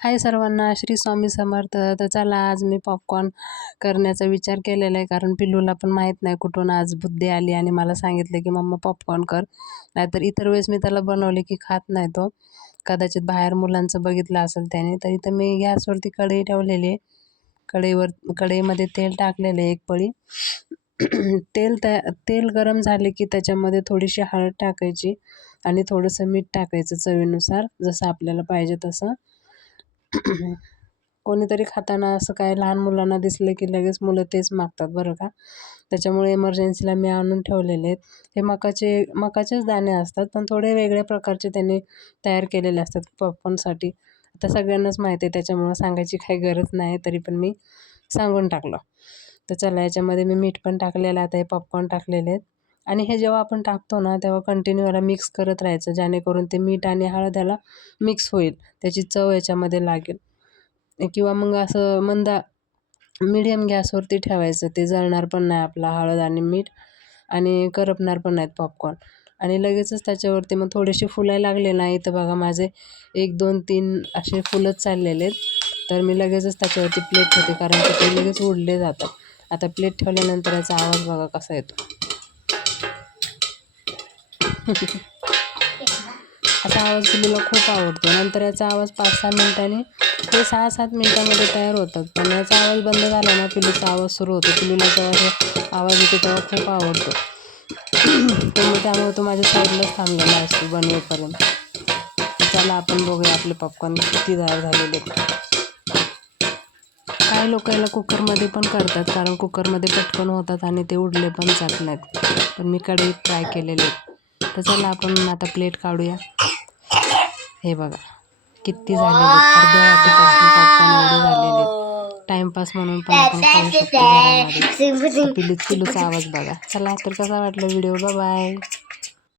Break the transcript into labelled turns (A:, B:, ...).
A: हाय सर्वांना श्री स्वामी समर्थ. तर चला आज मी पॉपकॉर्न करण्याचा विचार केलेला आहे कारण पिल्लूला पण माहीत नाही कुठून आज बुद्धी आली आणि मला सांगितलं की मम्मा पॉपकॉर्न कर. नाहीतर इतर वेळेस मी त्याला बनवले की खात नाही तो. कदाचित बाहेर मुलांचं बघितलं असेल त्याने तर इथं मी गॅसवरती कढई ठेवलेली आहे. कढईवर कढईमध्ये तेल टाकलेलं आहे एक पळी. तेल त्या तेल गरम झाले की त्याच्यामध्ये थोडीशी हळद टाकायची आणि थोडंसं मीठ टाकायचं चवीनुसार जसं आपल्याला पाहिजे तसं. कोणीतरी खाताना असं काय लहान मुलांना दिसलं की लगेच मुलं तेच मागतात बरं का? त्याच्यामुळे इमर्जन्सीला मी आणून ठेवलेले आहेत. हे मकाचे मकाचेच दाणे असतात पण थोडे वेगळ्या प्रकारचे त्यांनी तयार केलेले असतात पॉपकॉर्नसाठी. आता सगळ्यांनाच माहिती आहे त्याच्यामुळं सांगायची काही गरज नाही तरी पण मी सांगून टाकलं. तर चला याच्यामध्ये मी मीठ पण टाकलेलं आता हे पॉपकॉर्न टाकलेले आहेत. आणि हे जेव्हा आपण टाकतो ना तेव्हा कंटिन्यू याला मिक्स करत राहायचं जेणेकरून ते मीठ आणि हळद याला मिक्स होईल त्याची चव याच्यामध्ये लागेल. किंवा मग असं मंदा मिडियम गॅसवरती ठेवायचं ते जळणार पण नाही आपला हळद आणि मीठ आणि करपणार पण नाहीत पॉपकॉर्न आणि लगेचच त्याच्यावरती मग थोडेसे फुलायला लागले ना इथं बघा माझे एक दोन तीन असे फुलंच चाललेले आहेत. तर मी लगेचच त्याच्यावरती प्लेट ठेवते कारण की ते लगेच उडले जातात. आता प्लेट ठेवल्यानंतर याचा आवाज बघा कसा येतो. असा आवाज पिलूला खूप आवडतो. नंतर याचा आवाज पाच सहा मिनिटांनी ते सहा सात मिनटामध्ये तयार होतात. पण याचा आवाज बंद झाला ना पिलूचा आवाज सुरू होतो. पिलूला जेव्हा आवाज येतो तेव्हा खूप आवडतो. तर मग त्यामुळे तो माझ्या साईडलाच थांबलेला असतो बनवेपर्यंत. चला आपण बघूया आपले पॉपकॉर्न किती तयार झालेले काही लोक याला कुकरमध्ये पण करतात कारण कुकरमध्ये पटकन होतात आणि ते उडले पण जात नाहीत. पण मी कढईत ट्राय केलेले आहेत. तर चला आपण आता प्लेट काढूया. हे बघा किती झालेले अर्ध्या वाटीपासून पॉपकॉर्न एवढे झालेले टाइमपास म्हणून पण आपण खाऊ शकतो. घरामध्ये पिलूचा आवाज बघा. चला तर कसा वाटला व्हिडिओ बाय